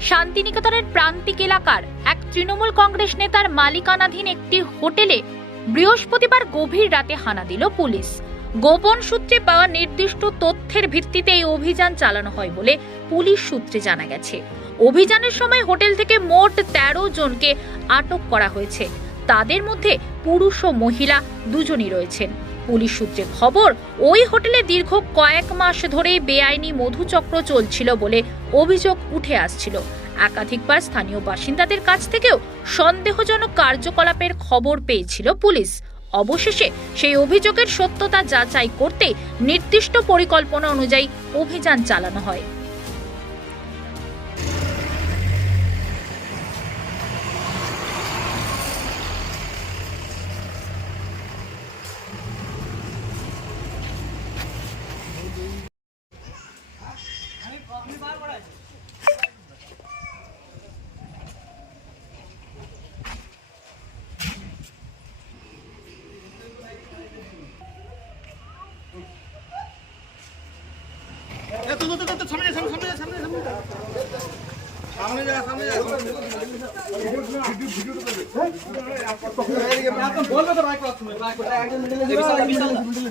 শান্তিনিকেতনের প্রান্তিক এলাকার এক তৃণমূল কংগ্রেস নেতার মালিকানাধীন একটি হোটেলে বৃহস্পতিবার গভীর রাতে হানা দিল পুলিশ। গোপন সূত্রে পাওয়া নির্দিষ্ট তথ্যের ভিত্তিতে এই অভিযান চালানো হয় বলে পুলিশ সূত্রে জানা গেছে। অভিযানের সময় হোটেল থেকে মোট তেরো জনকে আটক করা হয়েছে। তাদের মধ্যে পুরুষ ও মহিলা দুজনই রয়েছেন। পুলিশ সূত্রে খবর, ওই হোটেলে দীর্ঘ কয়েক মাস ধরেই বেআইনি মধুচক্র চলছিল বলে অভিযোগ উঠে আসছিল। একাধিকবার স্থানীয় বাসিন্দাদের কাছ থেকেও সন্দেহজনক কার্যকলাপের খবর পেয়েছিল পুলিশ। অবশেষে সেই অভিযোগের সত্যতা যাচাই করতে নির্দিষ্ট পরিকল্পনা অনুযায়ী অভিযান চালানো হয়। সামনে সামনে সামনে সামনে যা। সামনে যা, সামনে যা। বলবে তো বাইক করার বাইক করা, একজন middle যাবে, একজন middle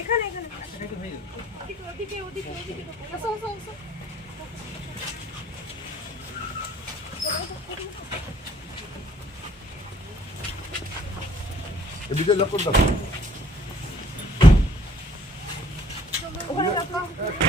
এখানে এখানে ওদিকে ওদিকে ওদিকে ওদিকে আসো আসো আসো এদিকে লক্ষ্য দাও ওখানে রাখো